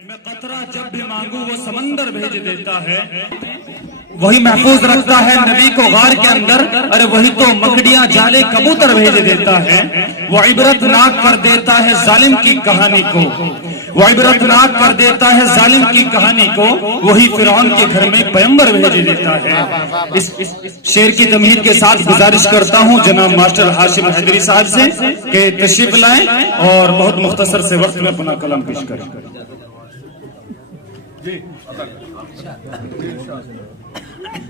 मैं कतरा जब भी मांगू वो समंदर भेज देता है, वही महफूज रखता है नबी को गार के अंदर। अरे वही तो मकड़ियां जाले कबूतर भेज देता है। वो इबरतनाक कर देता है जालिम की कहानी को, वो इबरतनाक कर देता है जालिम की कहानी को। वही फिरौन के घर में पैगंबर भेज देता है। इस शेर की तमहीद के साथ गुजारिश करता हूं जनाब मास्टर हाशिम हैदरी साहब से कि तशरीफ लाएं और बहुत मुख्तसर से वक्त में अपना कलाम पेश करें।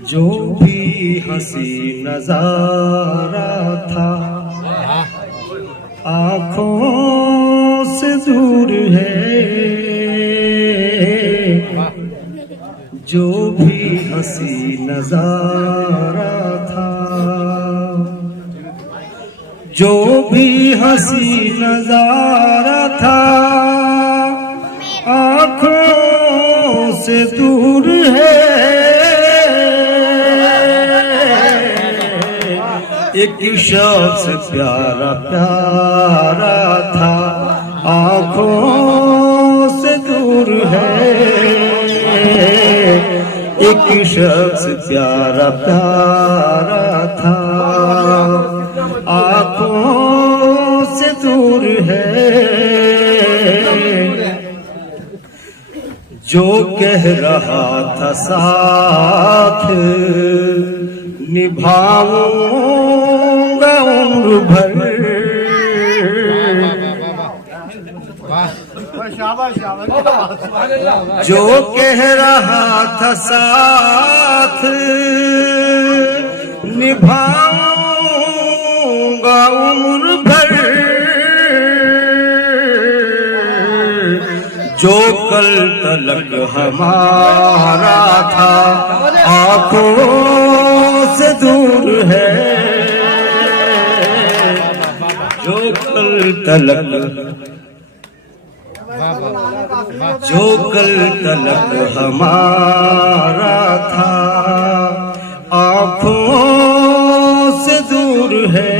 जो भी हंसी नजारा था आंखों से दूर है, जो भी हंसी नजारा था, जो भी हंसी नजारा था आंखों से दूर है। एक शख्स प्यारा प्यारा था आंखों से दूर है। एक शख्स प्यारा प्यारा था आंखों से दूर है। जो कह रहा था साथ निभाऊंगा उम्र भर, जो कह रहा था साथ निभाऊंगा उम्र भर, जो कल तलक हमारा था आंखों से दूर है, जो कल तलक हमारा था आंखों से दूर है।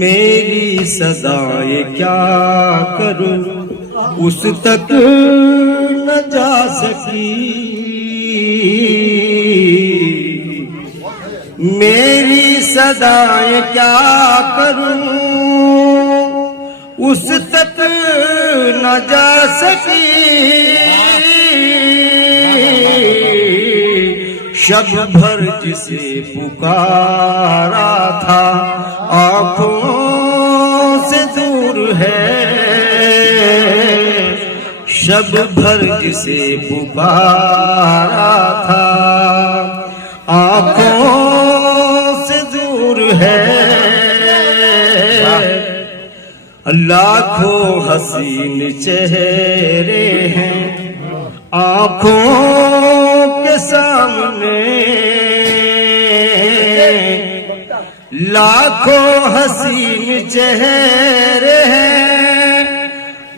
मेरी सदाएं क्या करूं उस तक न जा सकी, मेरी सदाएं क्या करूं उस तक न जा सकी। शब भर जिसे पुकारा था आंखों से दूर है, शब भर जिसे पुकारा था आंखों से दूर है। लाखों हसीन चेहरे हैं आंखों के सामने, लाखों हसीन चेहरे हैं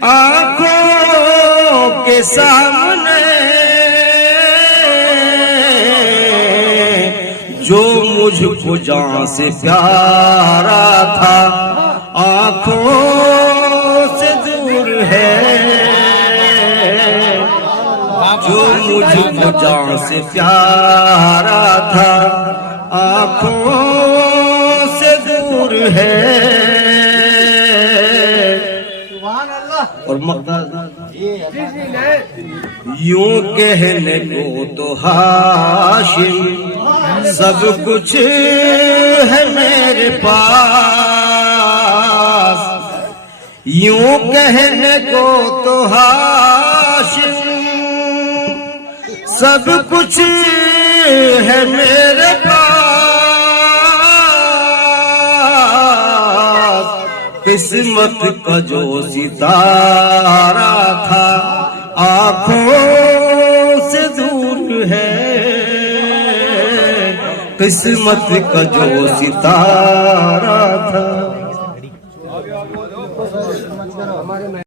आंखों के सामने। जो मुझको जान से प्यारा था आंखों से दूर है, जो मुझको जान से प्यारा था आंखों से दूर है। और यूं कहने को तो हाशिम सब कुछ है मेरे पास, यूं कहने को तो हाशिम सब कुछ है मेरे पास। किस्मत का जो सितारा था आंखों से दूर है, किस्मत का जो सितारा था